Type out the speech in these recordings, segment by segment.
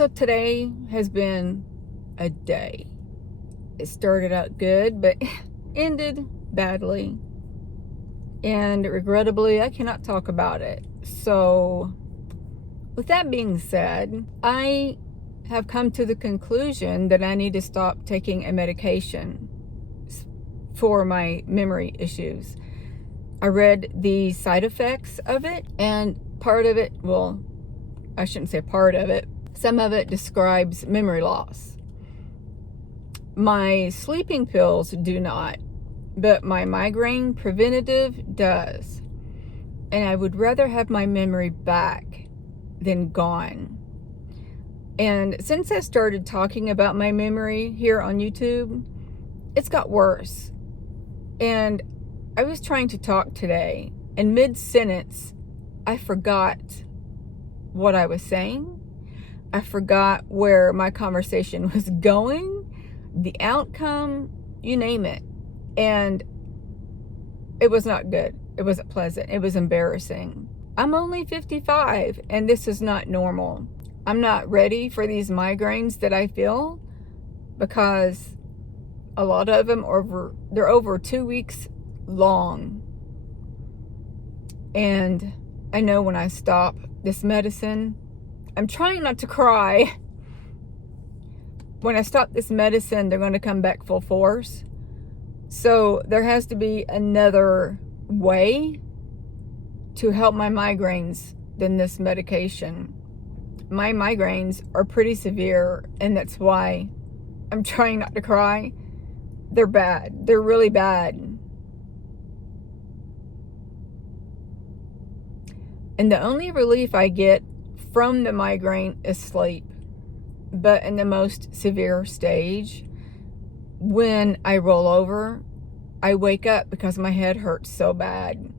So today has been a day. It started out good, but ended badly. And regrettably, I cannot talk about it. So, with that being said, I have come to the conclusion that I need to stop taking a medication for my memory issues. I read the side effects of it, and part of it, well, I shouldn't say part of it, some of it describes memory loss. My sleeping pills do not, but my migraine preventative does. And I would rather have my memory back than gone. And since I started talking about my memory here on YouTube, it's got worse. And I was trying to talk today, and mid-sentence, I forgot what I was saying. I forgot where my conversation was going, the outcome, you name it. And it was not good. It wasn't pleasant. It was embarrassing. I'm only 55, and this is not normal. I'm not ready for these migraines that I feel, because a lot of them they're over 2 weeks long. And I know when I stop this medicine, I'm trying not to cry. When I stop this medicine, they're going to come back full force. So there has to be another way to help my migraines than this medication. My migraines are pretty severe, and that's why I'm trying not to cry. They're bad. They're really bad. And the only relief I get from the migraine is sleep. But in the most severe stage, when I roll over, I wake up because my head hurts so bad.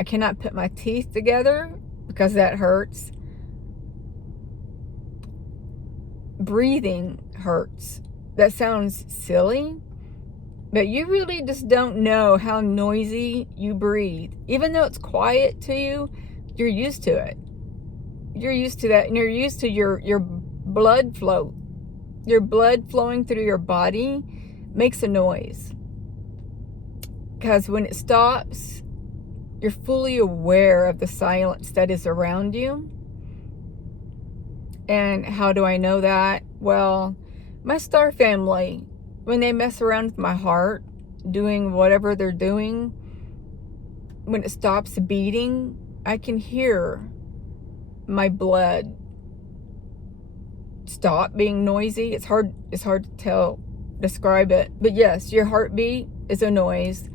I cannot put my teeth together because that hurts. Breathing hurts. That sounds silly, but you really just don't know how noisy you breathe. Even though it's quiet to you, you're used to it. You're used to that, and you're used to your blood flow. Your blood flowing through your body makes a noise. Because when it stops, you're fully aware of the silence that is around you. And how do I know that? Well, my star family, when they mess around with my heart, doing whatever they're doing, when it stops beating, I can hear my blood stop being noisy. It's hard to describe it. But yes, your heartbeat is a noise.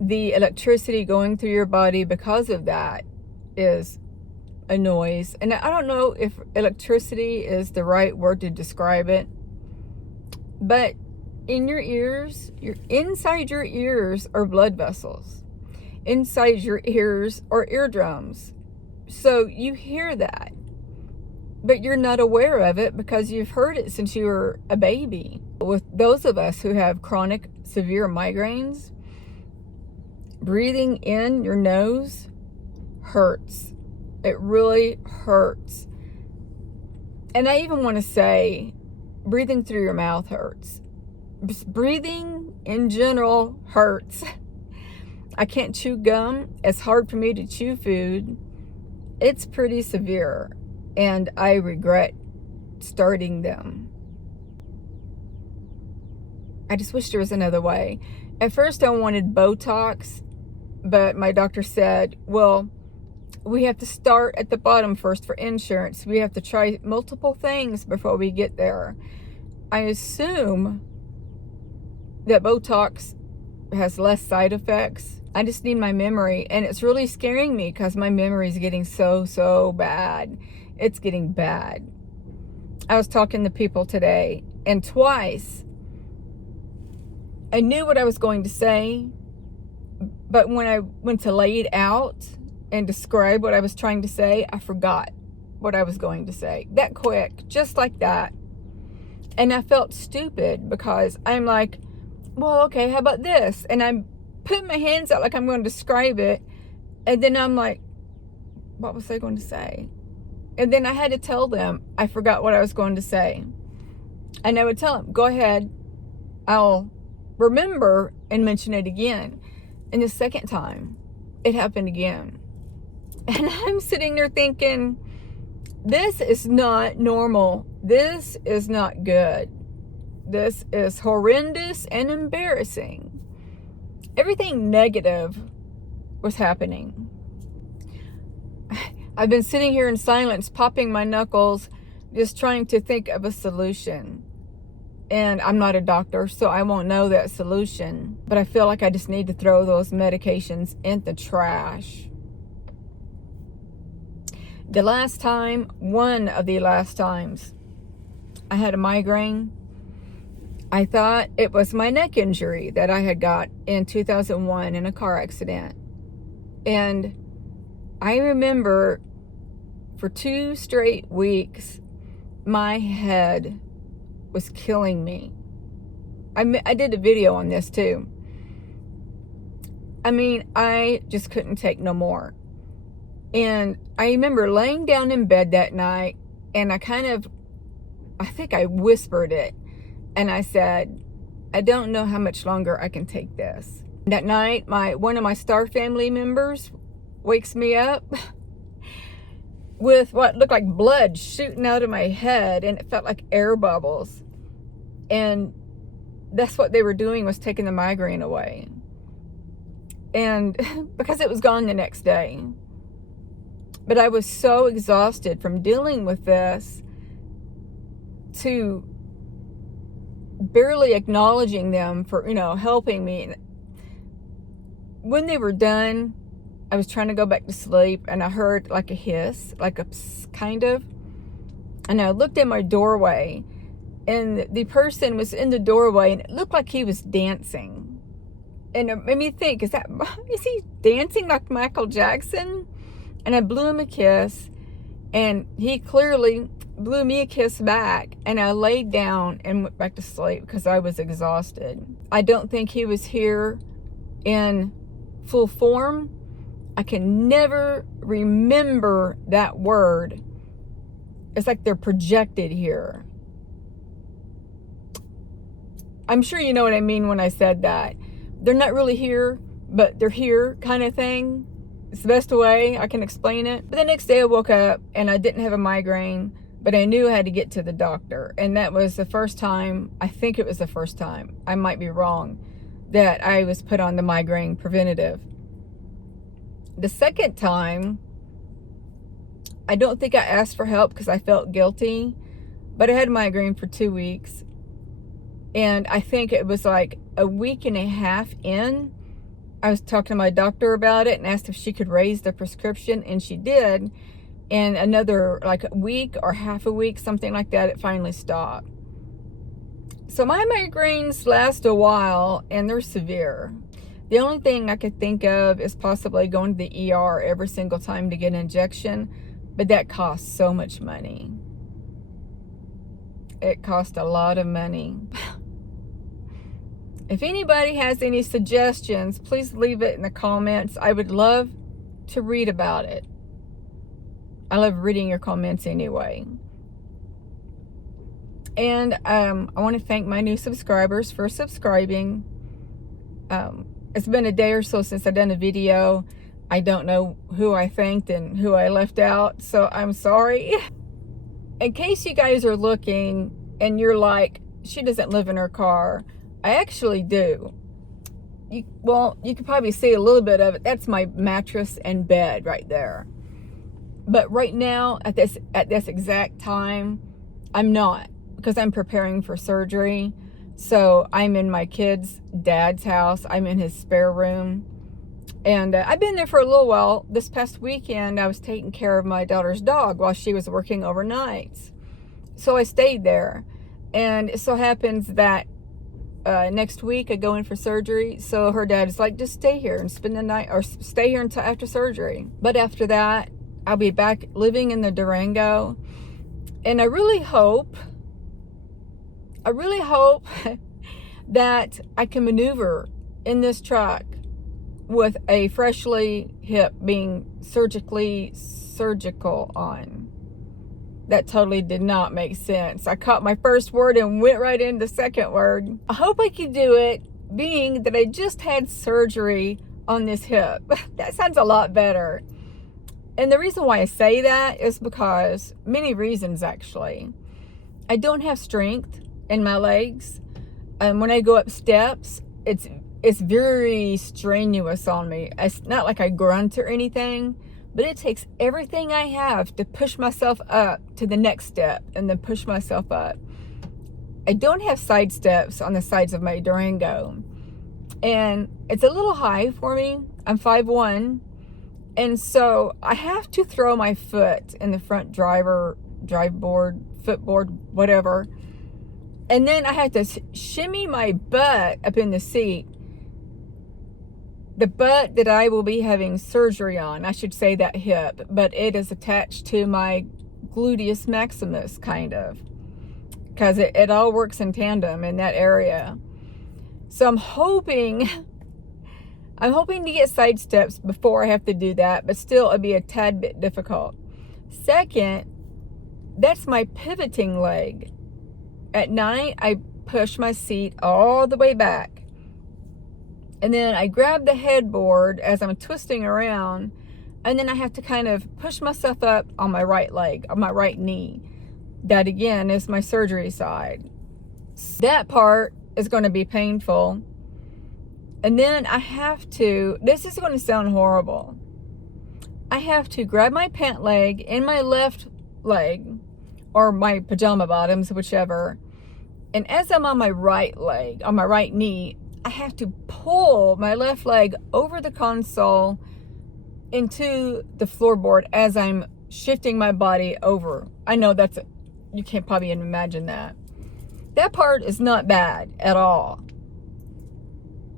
The electricity going through your body because of that is a noise. And I don't know if electricity is the right word to describe it, but in your ears, inside your ears are blood vessels. Inside your ears are eardrums. So you hear that, but you're not aware of it because you've heard it since you were a baby. With those of us who have chronic severe migraines, breathing in your nose hurts. It really hurts. And I even want to say, breathing through your mouth hurts. Just breathing in general hurts. I can't chew gum. It's hard for me to chew food. It's pretty severe, and I regret starting them. I just wish there was another way. At first I wanted Botox, but my doctor said, well, we have to start at the bottom first for insurance. We have to try multiple things before we get there. I assume that Botox has less side effects. I just need my memory, and it's really scaring me because my memory is getting so bad. It's getting bad. I was talking to people today, and twice I knew what I was going to say, but when I went to lay it out and describe what I was trying to say, I forgot what I was going to say. That quick, just like that. And I felt stupid because I'm like, well, okay, how about this? And I'm putting my hands out like I'm going to describe it. And then I'm like, what was I going to say? And then I had to tell them I forgot what I was going to say. And I would tell them, go ahead, I'll remember and mention it again. And the second time, it happened again. And I'm sitting there thinking, this is not normal. This is not good. This is horrendous and embarrassing. Everything negative was happening. I've been sitting here in silence, popping my knuckles, just trying to think of a solution. And I'm not a doctor, so I won't know that solution. But I feel like I just need to throw those medications in the trash. The last time, one of the last times, I had a migraine. I thought it was my neck injury that I had got in 2001 in a car accident. And I remember for 2 straight weeks, my head was killing me. I did a video on this too. I mean, I just couldn't take no more. And I remember laying down in bed that night, and I think I whispered it. And I said, I don't know how much longer I can take this. That night, one of my Star family members wakes me up with what looked like blood shooting out of my head, and it felt like air bubbles. And that's what they were doing, was taking the migraine away. And because it was gone the next day. But I was so exhausted from dealing with this, to barely acknowledging them for, helping me. When they were done, I was trying to go back to sleep, and I heard like a hiss, like a psst, kind of. And I looked at my doorway, and the person was in the doorway, and it looked like he was dancing. And it made me think, is he dancing like Michael Jackson? And I blew him a kiss, and he clearly blew me a kiss back, and I laid down and went back to sleep because I was exhausted. I don't think he was here in full form. I can never remember that word. It's like they're projected here. I'm sure you know what I mean when I said that. They're not really here, but they're here, kind of thing. It's the best way I can explain it. But the next day I woke up and I didn't have a migraine, but I knew I had to get to the doctor. And that was the first time, I think it was the first time, I might be wrong, that I was put on the migraine preventative. The second time, I don't think I asked for help because I felt guilty, but I had migraine for 2 weeks. And I think it was like a week and a half in, I was talking to my doctor about it and asked if she could raise the prescription, and she did. And another like a week or half a week, something like that, it finally stopped. So my migraines last a while, and they're severe. The only thing I could think of is possibly going to the ER every single time to get an injection, but that costs so much money. It cost a lot of money. If anybody has any suggestions, please leave it in the comments. I would love to read about it. I love reading your comments anyway. And I want to thank my new subscribers for subscribing. It's been a day or so since I've done a video. I don't know who I thanked and who I left out, so I'm sorry. In case you guys are looking and you're like, she doesn't live in her car, I actually do. You can probably see a little bit of it. That's my mattress and bed right there. But right now, at this exact time, I'm not, because I'm preparing for surgery. So I'm in my kid's dad's house. I'm in his spare room. And I've been there for a little while. This past weekend, I was taking care of my daughter's dog while she was working overnights. So I stayed there. And it so happens that next week I go in for surgery. So her dad is like, just stay here and spend the night, or stay here until after surgery. But after that, I'll be back living in the Durango. And I really hope that I can maneuver in this truck with a freshly hip being surgical on. That totally did not make sense. I caught my first word and went right into the second word. I hope I can do it, being that I just had surgery on this hip. That sounds a lot better. And the reason why I say that is because, many reasons actually. I don't have strength in my legs. When I go up steps, it's very strenuous on me. It's not like I grunt or anything, but it takes everything I have to push myself up to the next step and then push myself up. I don't have side steps on the sides of my Durango, and it's a little high for me. I'm 5'1", and so I have to throw my foot in the front drive board, footboard, whatever, and then I have to shimmy my butt up in the seat. The butt that I will be having surgery on, I should say that hip, but it is attached to my gluteus maximus, kind of, because it all works in tandem in that area. So I'm hoping to get side steps before I have to do that, but still it'll be a tad bit difficult. Second, that's my pivoting leg. At night, I push my seat all the way back, and then I grab the headboard as I'm twisting around, and then I have to kind of push myself up on my right leg, on my right knee. That again is my surgery side. That part is going to be painful. And then I have to, this is going to sound horrible, I have to grab my pant leg in my left leg, or my pajama bottoms, whichever, and as I'm on my right leg, on my right knee, I have to pull my left leg over the console into the floorboard as I'm shifting my body over. I know you can't probably even imagine that. That part is not bad at all.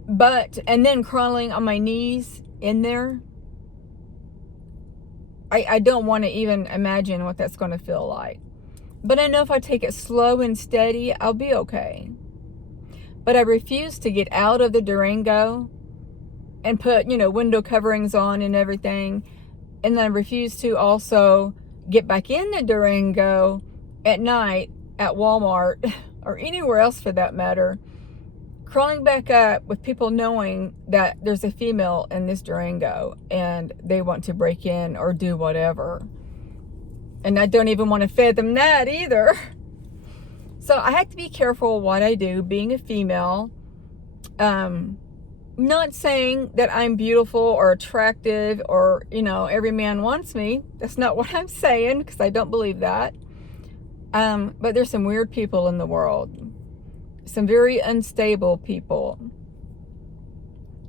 But, and then crawling on my knees in there, I don't want to even imagine what that's going to feel like. But I know if I take it slow and steady, I'll be okay. But I refuse to get out of the Durango and put, window coverings on and everything. And then I refuse to also get back in the Durango at night at Walmart or anywhere else for that matter, crawling back up with people knowing that there's a female in this Durango and they want to break in or do whatever. And I don't even want to fathom that either. So I have to be careful what I do, being a female. Not saying that I'm beautiful or attractive or, every man wants me. That's not what I'm saying, because I don't believe that. But there's some weird people in the world. Some very unstable people.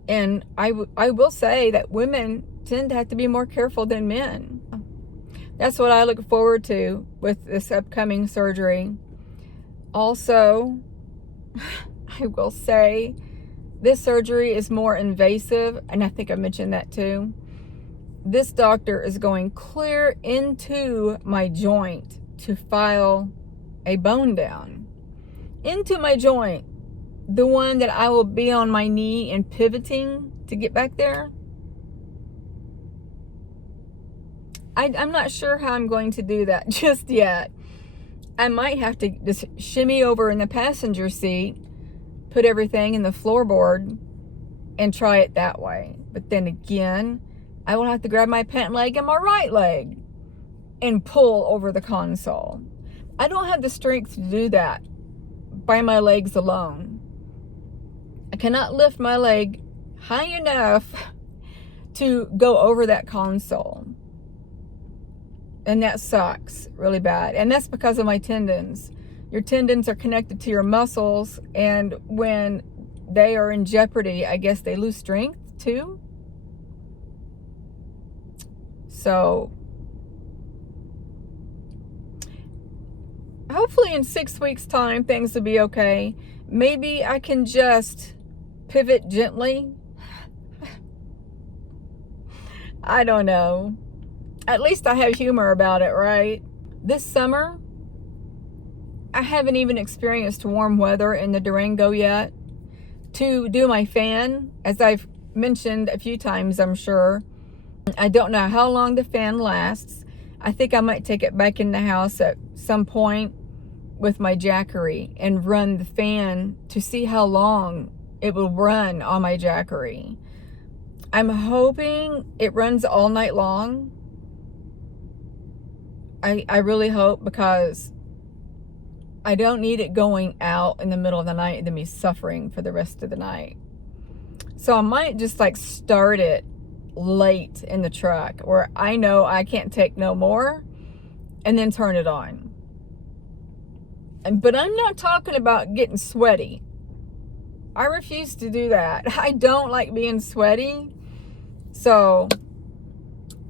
And I will say that women tend to have to be more careful than men. That's what I look forward to with this upcoming surgery. Also, I will say this surgery is more invasive, and I think I mentioned that too. This doctor is going clear into my joint to file a bone down. Into my joint. The one that I will be on my knee and pivoting to get back there. I'm not sure how I'm going to do that just yet. I might have to just shimmy over in the passenger seat, put everything in the floorboard, and try it that way. But then again, I will have to grab my pant leg and my right leg and pull over the console. I don't have the strength to do that by my legs alone. I cannot lift my leg high enough to go over that console. And that sucks really bad. And that's because of my tendons. Your tendons are connected to your muscles, and when they are in jeopardy, I guess they lose strength too. So hopefully in 6 weeks' time, things will be okay. Maybe I can just pivot gently. I don't know. At least I have humor about it, right? This summer, I haven't even experienced warm weather in the Durango yet. To do my fan, as I've mentioned a few times, I'm sure, I don't know how long the fan lasts. I think I might take it back in the house at some point with my Jackery and run the fan to see how long it will run on my Jackery. I'm hoping it runs all night long. I really hope, because I don't need it going out in the middle of the night and then me suffering for the rest of the night. So I might just like start it late in the truck where I know I can't take no more, and then turn it on. But I'm not talking about getting sweaty. I refuse to do that. I don't like being sweaty. So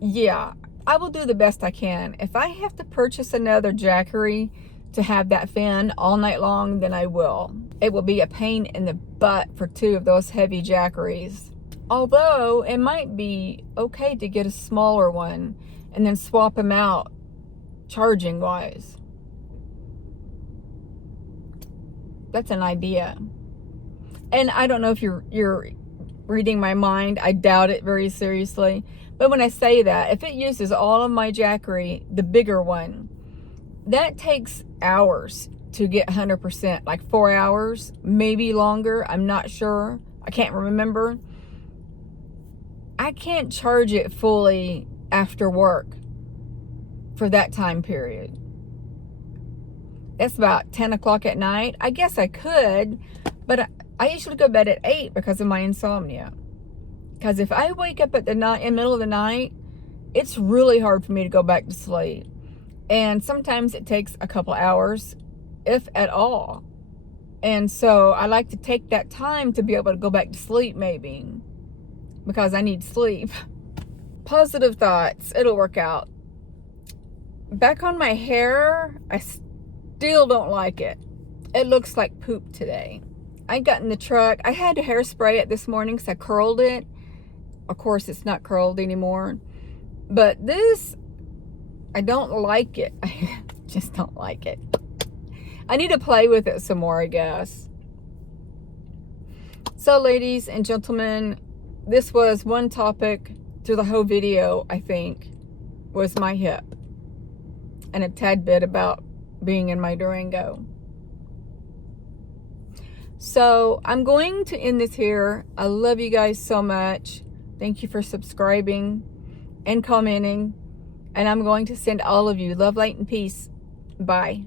yeah, I will do the best I can. If I have to purchase another Jackery to have that fan all night long, then I will. It will be a pain in the butt for 2 of those heavy Jackeries. Although it might be okay to get a smaller one and then swap them out charging wise. That's an idea. And I don't know if you're reading my mind. I doubt it very seriously. But when I say that, if it uses all of my Jackery, the bigger one, that takes hours to get 100%, like 4 hours, maybe longer. I'm not sure. I can't remember. I can't charge it fully after work for that time period. That's about 10 o'clock at night. I guess I could, but I usually go to bed at 8 because of my insomnia. Because if I wake up at the night, in the middle of the night, it's really hard for me to go back to sleep. And sometimes it takes a couple hours, if at all. And so I like to take that time to be able to go back to sleep, maybe, because I need sleep. Positive thoughts. It'll work out. Back on my hair, I still don't like it. It looks like poop today. I got in the truck. I had to hairspray it this morning because I curled it. Of course, it's not curled anymore. But this, I don't like it. I just don't like it. I need to play with it some more, I guess. So, ladies and gentlemen, this was one topic to the whole video, I think, was my hip. And a tad bit about being in my Durango. So, I'm going to end this here. I love you guys so much. Thank you for subscribing and commenting. And I'm going to send all of you love, light, and peace. Bye.